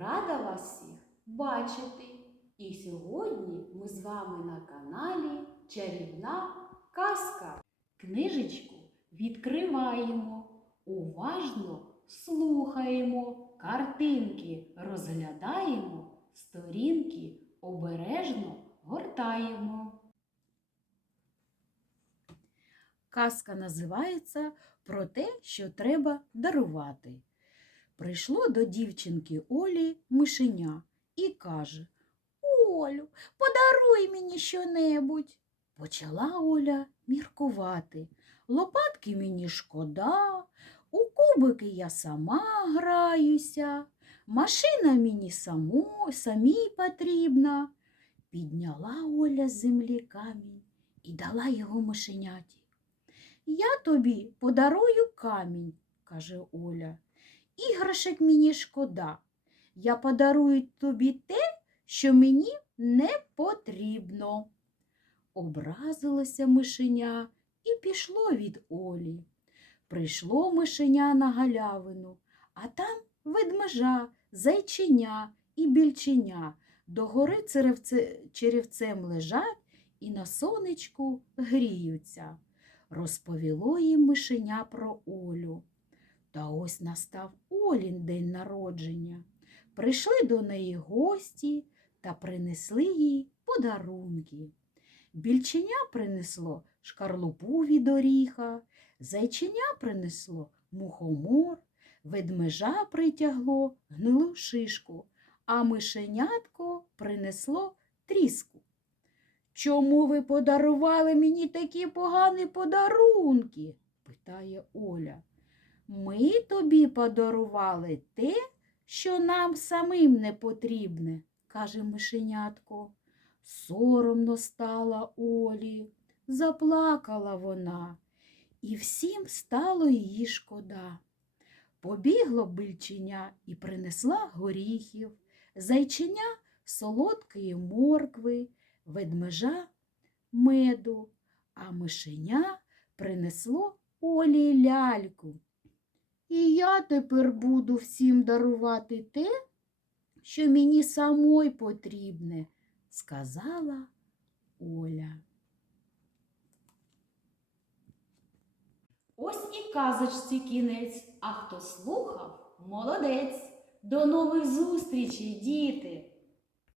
Рада вас всіх бачити! І сьогодні ми з вами на каналі Чарівна казка. Книжечку відкриваємо, уважно слухаємо, картинки розглядаємо, сторінки обережно гортаємо. Казка називається Про те, що треба дарувати. Прийшло до дівчинки Олі мишеня і каже Олю, подаруй мені щонебудь. Почала Оля міркувати. Лопатки мені шкода, у кубики я сама граюся, машина мені само, самій потрібна. Підняла Оля з землі камінь і дала його мишеняті. Я тобі подарую камінь, каже Оля. Іграшек мені шкода. Я подарую тобі те, що мені не потрібно. Образилося мишеня і пішло від Олі. Прийшло мишеня на галявину, а там ведмежа, зайченя і більченя догори церевце- черевцем лежать і на сонечку гріються. Розповіло їм мишеня про Олю. Та ось настав Олін день народження. Прийшли до неї гості та принесли їй подарунки. Більченя принесло шкарлупу від оріха, зайченя принесло мухомор, ведмежа притягло гнилу шишку, а мишенятко принесло тріску. Чому ви подарували мені такі погані подарунки? питає Оля. Ми тобі подарували те, що нам самим не потрібне, каже мишенятко. Соромно стала Олі, заплакала вона, і всім стало її шкода. Побігло бильченя і принесла горіхів, зайченя солодкої моркви, ведмежа меду, а мишеня принесло Олі ляльку. І я тепер буду всім дарувати те, що мені самой потрібне, сказала Оля. Ось і казочці кінець, а хто слухав, молодець. До нових зустрічей, діти!